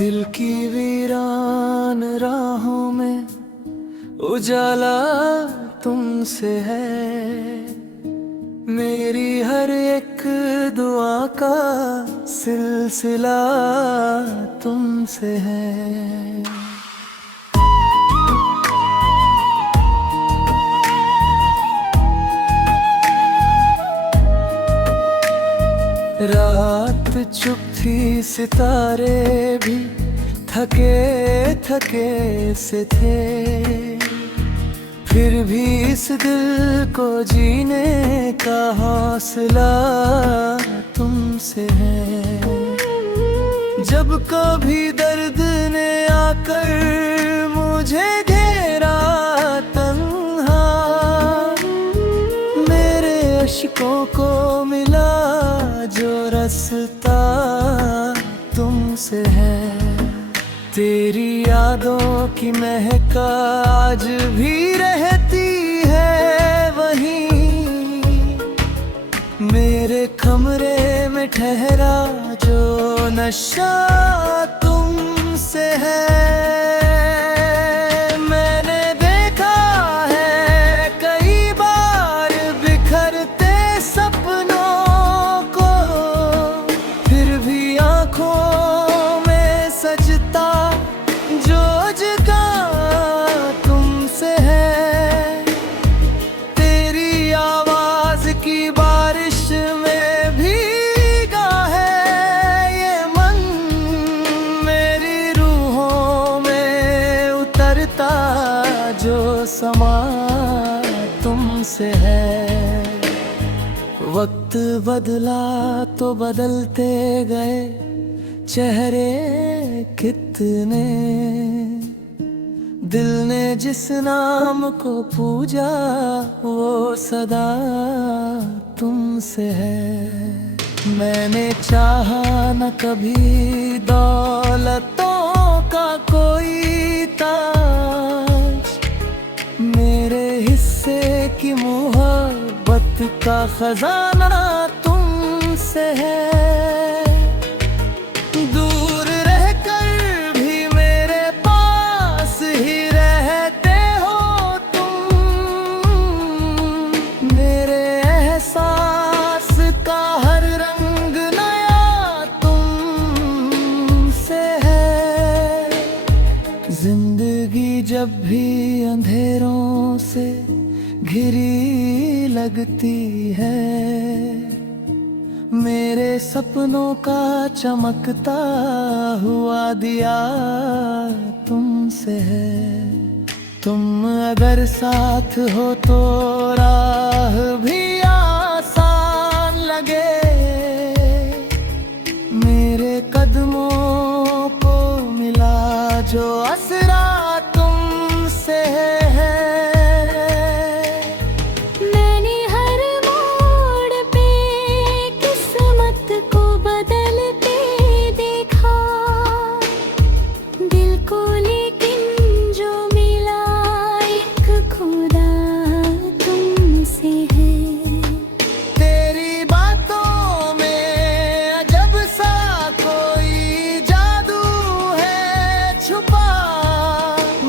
दिल की वीरान राहों में उजाला तुमसे है। मेरी हर एक दुआ का सिलसिला तुमसे है। रात चुप थी, सितारे भी थके थके से थे, फिर भी इस दिल को जीने का हौसला तुमसे है। जब कभी दर्द ने आकर मुझे घेरा तन्हा, मेरे अश्कों को मिला जो रास्ता तुमसे है। तेरी यादों की महक आज भी रहती है वहीं, मेरे कमरे में ठहरा जो नशा तुमसे है। मैंने देखा है कई बार बिखरते सपनों को, फिर भी आंखों में सजता जो जगह तुमसे है। तेरी आवाज की बारिश में भीगा है ये मन, मेरी रूहों में उतरता जो समा तुमसे है। वक्त बदला तो बदलते गए चेहरे कितने, दिल ने जिस नाम को पूजा वो सदा तुमसे है। मैंने चाहा न कभी दौलतों का कोई ताज, मेरे हिस्से की मोहब्बत का खजाना तुमसे है। दूर रहकर भी मेरे पास ही रहते हो तुम, मेरे एहसास का हर रंग नया तुमसे है। जिंदगी जब भी अंधेरों से घिरी लगती है, मेरे सपनों का चमकता हुआ दिया तुमसे है। तुम अगर साथ हो तो राह भी आसान लगे, मेरे कदमों को मिला जो असरा तुमसे है।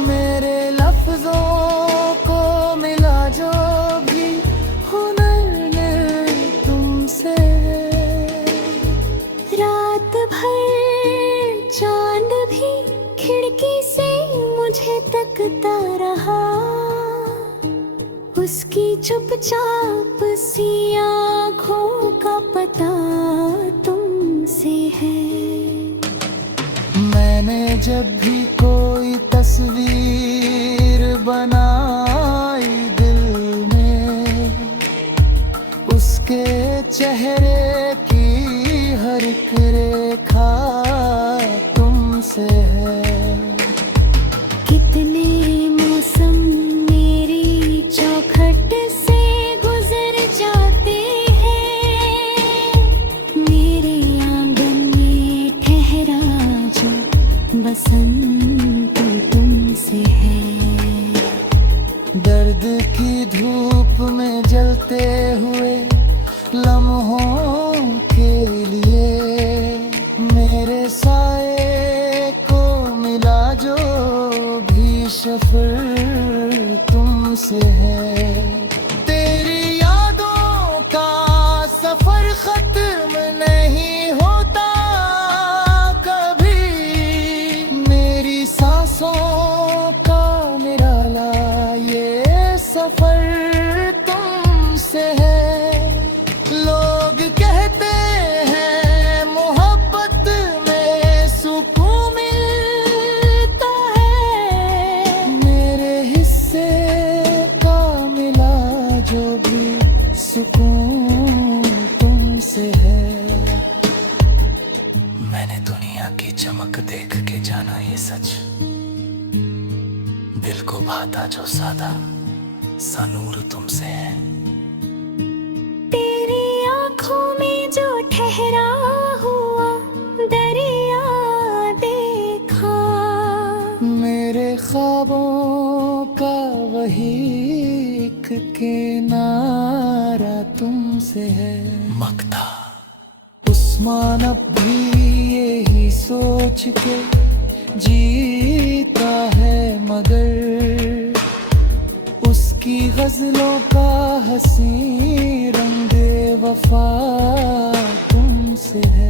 मेरे लफ्जों को मिला जो भी हुनर ने तुमसे। रात भर चांद भी खिड़की से मुझे तकता रहा, उसकी चुपचाप सी आँखों का पता तुमसे है। मैंने जब भी कोई तस्वीर बनाई दिल में, उसके चेहरे की हर एक रेखा तुमसे है। कितने मौसम मेरी चौखट से गुजर जाते हैं, मेरे आंगन में ठहरा जो बसंत तुमसे है। दर्द की धूप में जलते हुए लम्हों के लिए मेरे साए की चमक देख के जाना ये सच, दिल को भाता जो सादा सा नूर तुमसे है। तेरी आंखों में जो ठहरा हुआ दरिया देखा, मेरे ख्वाबों का वही एक किनारा तुमसे है। मकता उस्मान अब भी यही सोच के जीता है, मगर उसकी गजलों का हसी रंग वफा तुमसे है।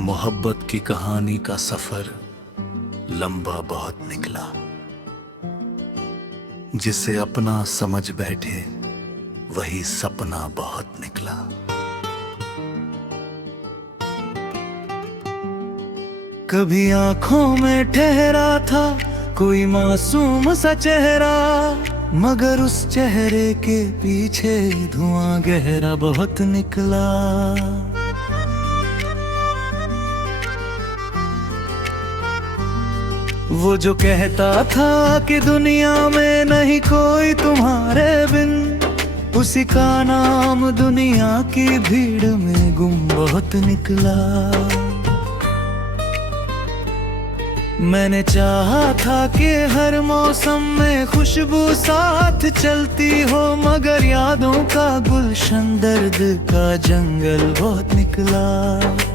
मोहब्बत की कहानी का सफर लंबा बहुत निकला, जिसे अपना समझ बैठे वही सपना बहुत निकला। कभी आंखों में ठहरा था कोई मासूम सा चेहरा, मगर उस चेहरे के पीछे धुआं गहरा बहुत निकला। वो जो कहता था कि दुनिया में नहीं कोई तुम्हारे बिन, उसी का नाम दुनिया की भीड़ में गुम बहुत निकला। मैंने चाहा था कि हर मौसम में खुशबू साथ चलती हो, मगर यादों का गुलशन दर्द का जंगल बहुत निकला।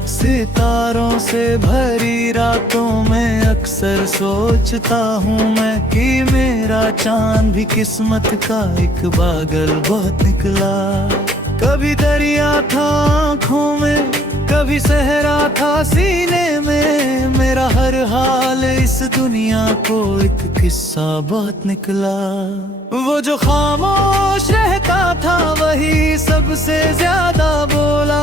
सितारों से भरी रातों में अक्सर सोचता हूँ मैं कि मेरा चांद भी किस्मत का एक बादल बहुत निकला। कभी दरिया था आँखों में, कभी सहरा था सीने में, मेरा हर हाल इस दुनिया को एक किस्सा बहुत निकला। वो जो खामोश रहता था वही सबसे ज्यादा बोला,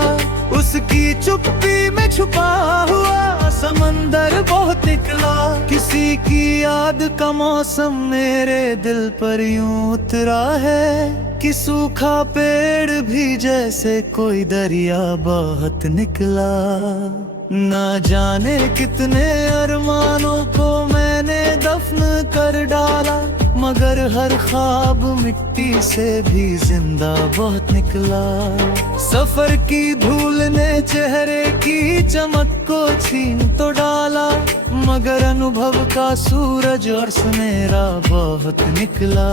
उसकी चुप्पी में छुपा हुआ समंदर बहुत निकला। किसी की याद का मौसम मेरे दिल पर यूं उतरा है कि सूखा पेड़ भी जैसे कोई दरिया बहुत निकला। ना जाने कितने अरमानों को मैंने दफन कर डाला, मगर हर ख्वाब मिट्टी से भी जिंदा बहुत निकला। सफर की धूल ने चेहरे की चमक को छीन तो डाला, मगर अनुभव का सूरज और सुनहरा बहुत निकला।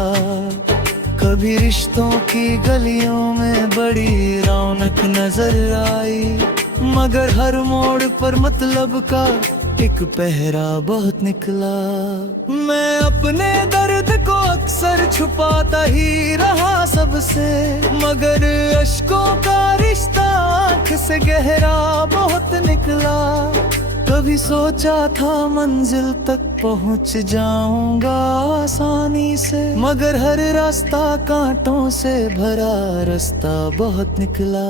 कभी रिश्तों की गलियों में बड़ी रौनक नजर आई, मगर हर मोड़ पर मतलब का एक पहरा बहुत निकला। मैं अपने दर्द को अक्सर छुपाता ही रहा सबसे, मगर अश्कों का रिश्ता आँख से गहरा बहुत निकला। कभी सोचा था मंजिल तक पहुंच जाऊंगा आसानी से, मगर हर रास्ता कांटों से भरा रास्ता बहुत निकला।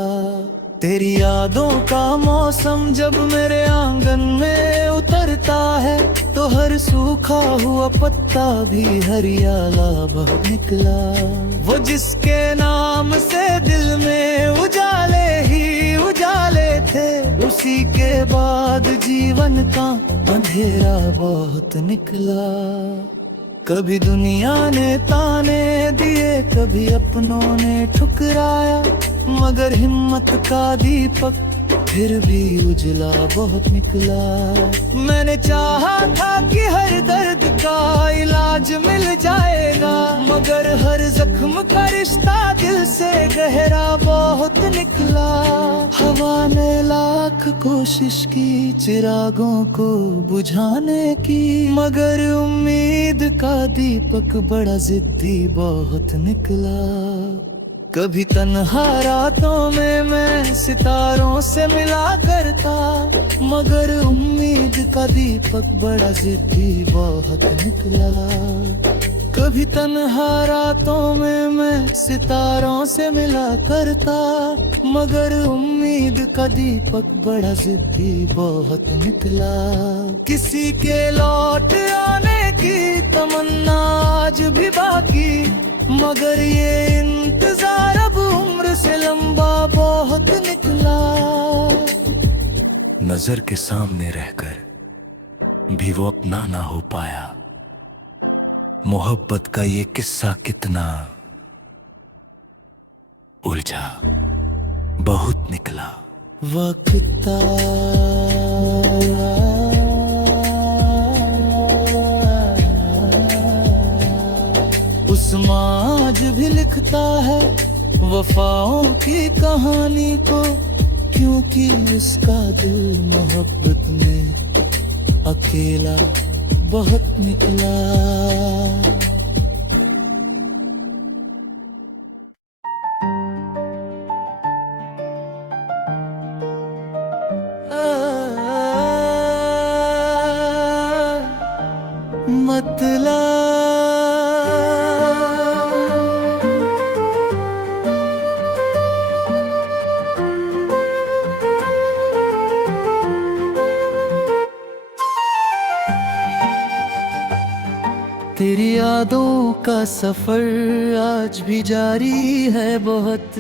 तेरी यादों का मौसम जब मेरे आंगन में उतरता है, तो हर सूखा हुआ पत्ता भी हरियाला बहुत निकला। वो जिसके नाम से दिल में उजाले ही उजाले थे, उसी के बाद जीवन का अंधेरा बहुत निकला। कभी दुनिया ने ताने दिए, कभी अपनों ने ठुकराया, मगर हिम्मत का दीपक फिर भी उजला बहुत निकला। मैंने चाहा था कि हर दर्द का इलाज मिल जाएगा, मगर हर जख्म का रिश्ता दिल से गहरा बहुत निकला। हवा ने लाख कोशिश की चिरागों को बुझाने की, मगर उम्मीद का दीपक बड़ा जिद्दी बहुत निकला। कभी तन्हा रातों में मैं सितारों से मिला करता, मगर उम्मीद का दीपक बड़ा जिद्दी बहुत निकला। कभी तन्हा रातों में मैं सितारों से मिला करता, मगर उम्मीद का दीपक बड़ा जिद्दी बहुत निकला। किसी के लौट आने की तमन्ना आज भी बाकी, मगर ये इंतजार अब उम्र से लंबा बहुत निकला। नजर के सामने रहकर भी वो अपना ना हो पाया, मोहब्बत का ये किस्सा कितना उलझा बहुत निकला। वक्त समाज भी लिखता है वफाओं की कहानी को, क्योंकि उसका दिल मोहब्बत में अकेला बहुत निकला। मतलब तेरी यादों का सफर आज भी जारी है बहुत,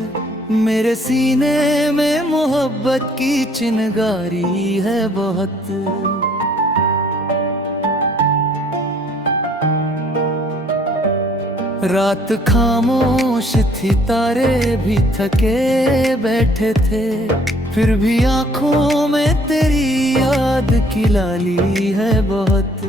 मेरे सीने में मोहब्बत की चिनगारी है बहुत। रात खामोश थी, तारे भी थके बैठे थे, फिर भी आंखों में तेरी याद की लाली है बहुत।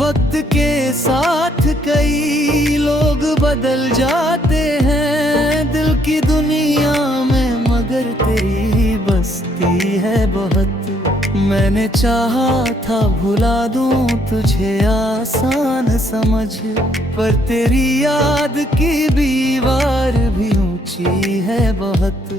वक्त के साथ कई लोग बदल जाते हैं दिल की दुनिया में, मगर तेरी बस्ती है बहुत। मैंने चाहा था भुला दूं तुझे आसान समझ, पर तेरी याद की दीवार भी ऊंची है बहुत।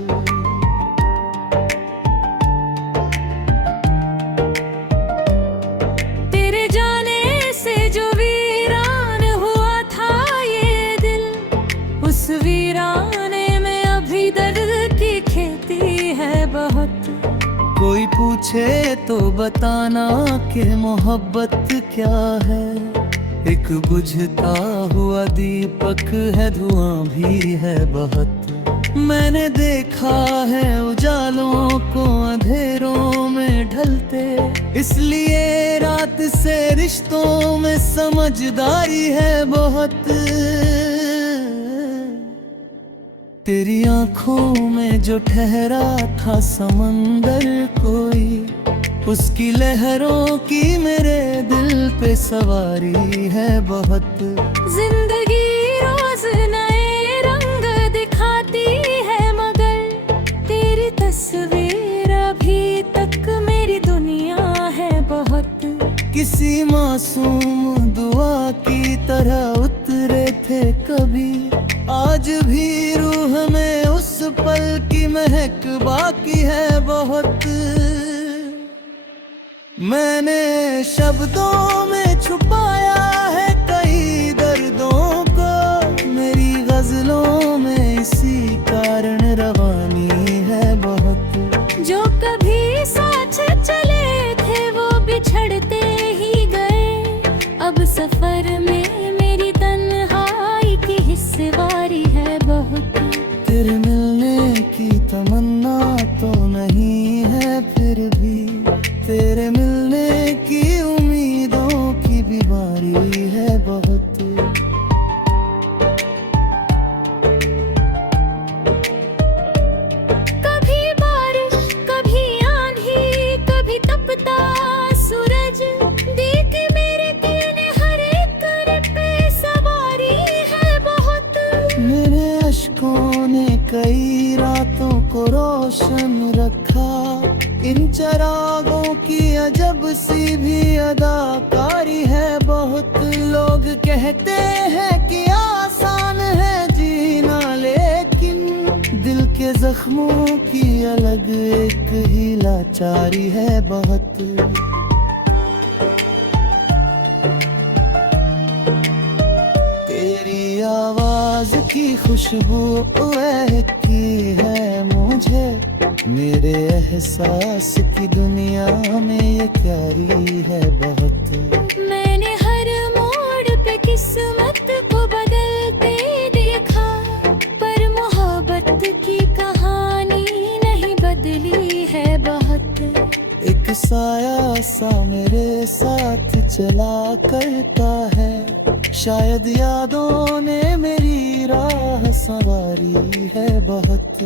कोई पूछे तो बताना कि मोहब्बत क्या है, एक बुझता हुआ दीपक है, धुआं भी है बहुत। मैंने देखा है उजालों को अंधेरों में ढलते, इसलिए रात से रिश्तों में समझदारी है बहुत। तेरी आंखों में जो ठहरा था समंदर कोई, उसकी लहरों की मेरे दिल पे सवारी है बहुत। जिंदगी रोज नए रंग दिखाती है, मगर तेरी तस्वीर अभी तक मेरी दुनिया है बहुत। किसी मासूम दुआ की तरह उतरे थे कभी, आज भी रूह में उस पल की महक बाकी है बहुत। मैंने शब्दों में छुपाया है कई दर्दों को, मेरी गजलों में इसी कारण रवानी है बहुत। जो कभी साथ चले थे वो बिछड़ते ही गए, अब सफर में मेरी तन्हाई की हिस्सेवारी है बहुत। तेरे मिलने की तमन्ना तो नहीं है, फिर भी तेरे मिलने की उम्मीदों की बीमारी है बहुत। कभी बारिश कभी आंधी कभी तपता सूरज, देख मेरे किरने हर एक पे सवारी है बहुत। मेरे अश्कों ने कई रातों को रोशन रखा, इन चरागों की अजब सी भी अदाकारी है बहुत। लोग कहते हैं कि आसान है जीना, लेकिन दिल के जख्मों की अलग एक ही लाचारी है बहुत। तेरी आवाज की खुशबू महकी है मुझे, मेरे एहसास की दुनिया में ये प्यारी है बहुत। मैंने हर मोड़ पे किस्मत को बदलते देखा, पर मोहब्बत की कहानी नहीं बदली है बहुत। एक साया सा मेरे साथ चला करता है, शायद यादों ने मेरी राह संवारी है बहुत।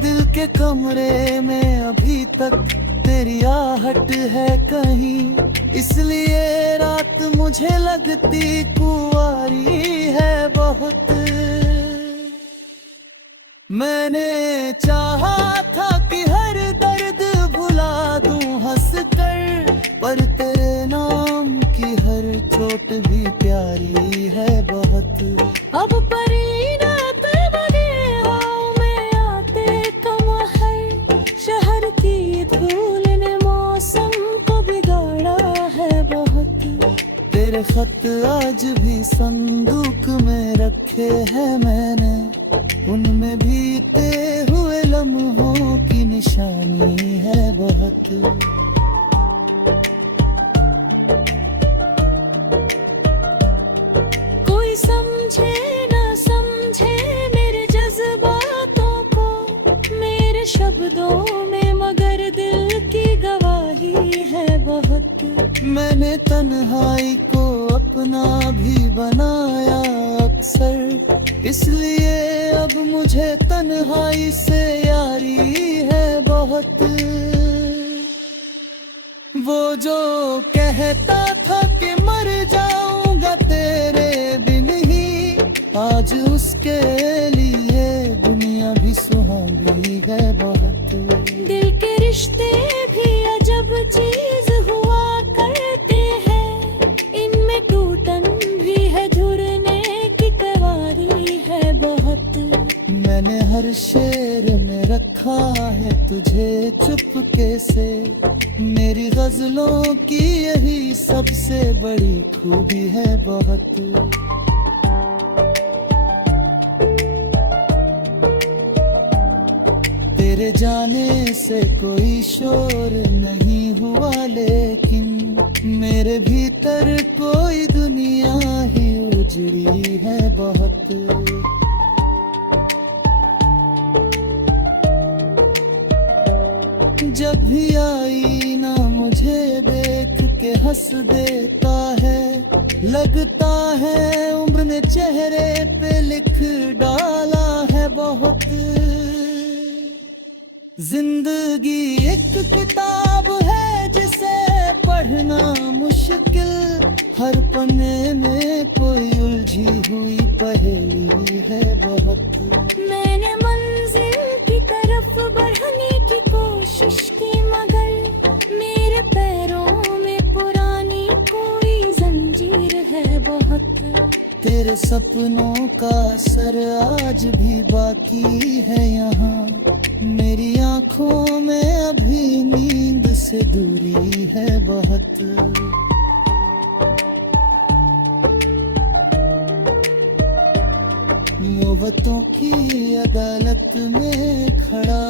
दिल के कमरे में अभी तक तेरी आहट है कहीं, इसलिए रात मुझे लगती कुंवारी है बहुत। मैंने चाहा था कि हर दर्द भुला दूं हंस कर, पर तेरे नाम की हर चोट भी प्यारी है बहुत। अब परिणत बने हूँ मैं आते कम है, शहर की धूल ने मौसम को बिगाड़ा है बहुत। तेरे खत आज भी संदूक में रखे हैं मैंने, उनमें बीते हुए लम्हों की निशानी है बहुत। कोई समझे ना समझे मेरे जज्बातों को, मेरे शब्दों में मगर दिल की गवाही है बहुत। मैंने तन्हाई को अपना भी बनाया अक्सर, इसलिए अब मुझे तन्हाई से यारी है बहुत। वो जो कहता था कि मर जाऊंगा तेरे बिन ही, आज उसके लिए दुनिया भी सुहानी है बहुत। दिल के रिश्ते भी अजब चीज हुआ करते हैं, इनमें टूटन भी है, जुड़ने की कवारी है बहुत। मैंने हर शेर में रखा है तुझे चुपके से, मेरी गजलों की यही सबसे बड़ी खूबी है बहुत। तेरे जाने से कोई शोर नहीं हुआ, लेकिन मेरे भीतर कोई दुनिया ही उजड़ी है बहुत। जब भी आईना मुझे देख के हंस देता है, लगता है उम्र ने चेहरे पे लिख डाला है बहुत। जिंदगी एक किताब है जिसे पढ़ना मुश्किल, हर पन्ने में कोई उलझी हुई पहेली है बहुत। मैंने मंजिल की तरफ बढ़ने की कोशिश की, मगर मेरे पैरों में पुरानी कोई जंजीर है बहुत। तेरे सपनों का असर आज भी बाकी है यहाँ, मेरी आंखों में अभी नींद से दूरी है बहुत। मोहब्बतों की अदालत में खड़ा